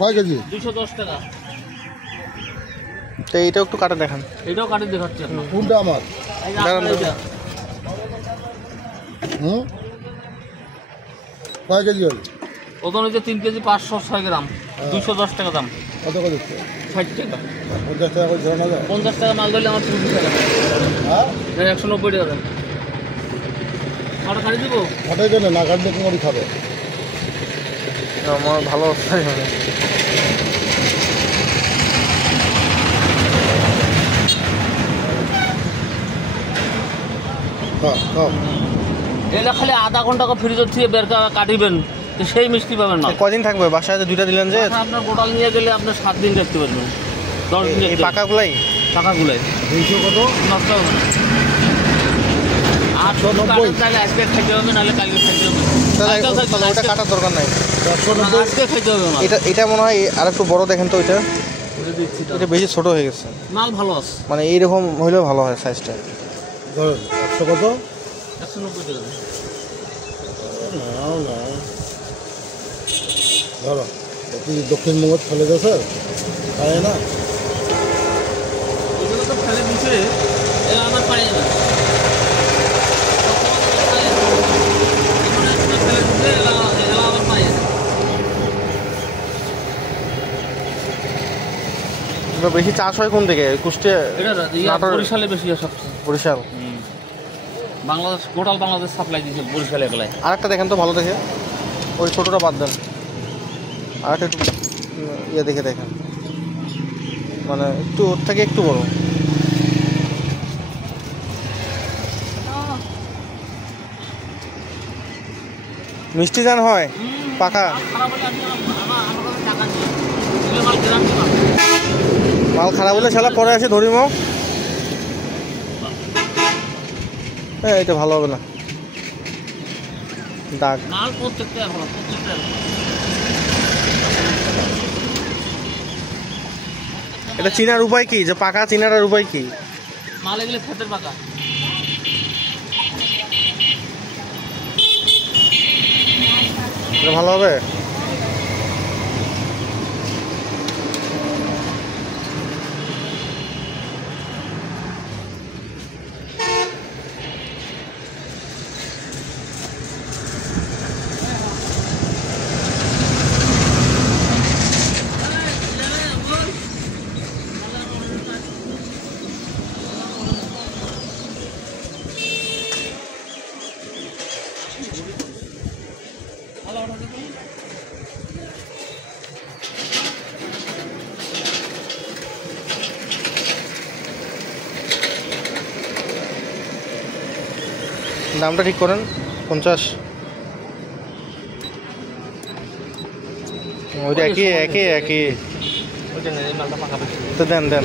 কয় কেজি? 210 টাকা। তো এইটাও একটু কাটে দেখান। এটাও কাটে দেখাচ্ছি আপনার। কোনটা আমার? কয় কেজি হল? ওজন হচ্ছে 3 কেজি 506 গ্রাম, 210 টাকা দাম। কত করে দিচ্ছে? 60 টাকা। 50 টাকা করে ধরে না যায়? 50 টাকা মাল ধরলে আমার 20 টাকা। হ্যাঁ 190 টাকা দেন। আর কাটি দিব? কাটাই দেন না, কাটলে কি করে খাবে? আমার ভালো অবস্থায় হবে। এটা খালি আধা ঘন্টা ফ্রিজের থেকে বের কাটিবেন, সেই মিষ্টি পাবেন না। কদিন থাকবে বাসায়? দুইটা দিলেন যে আপনার গোটাল নিয়ে গেলে আপনার 7 দিন রাখতে পারবেন। 10 দিন পাকাগুলাই? পাকাগুলাই 200 কত? নষ্ট হবে না। 890 টাকা আজকে খাইতে হবে, নাহলে কালকে খাইতে হবে। তাহলে ওটা কাটার দরকার নাই, আজকে খাইতে হবে। এটা মনে হয় আর একটু বড় দেখেন তো। ওইটা এটা বেশি ছোট হয়ে গেছে। মাল ভালো আছে, মানে এইরকম হইলেও ভালো হয় সাইজটা। 100 কত? 190 টাকা। না না ধরো, দক্ষিণবঙ্গ ফেলে দেয় স্যার, খায় না। এগুলো তো ফেলে দিছে, এরা আবার পাই না। বেশি চাষ হয় কোন দিকে? কুষ্টিয়া, বরিশালে বেশি হয় সবচেয়ে। বরিশাল, বাংলাদেশ, গোটাল বাংলাদেশ সাপ্লাই দিয়েছে বরিশালে একলাই। আরেকটা দেখেন তো ভালো দেখে, ওই ছোটোটা বাদ দেন, আরেকটা একটু ইয়ে দেখে দেখেন, মানে একটু ওর থেকে একটু বড়। মিষ্টি জান হয় পাকা মাল খারাপ হলে শালা পরে আসে ধরিম। হ্যাঁ এটা ভালো হবে না, দাগ। মাল প্রত্যেকটা ভালো, প্রত্যেকটা। এটা চিনার উপায় কি, যে পাকা চিনার উপায় কি? মাল এগুলো ক্ষেতের পাকা। এটা ভালো হবে। দামটা ঠিক করেন। 50 ওইটা একই একই একই তো দেন দেন।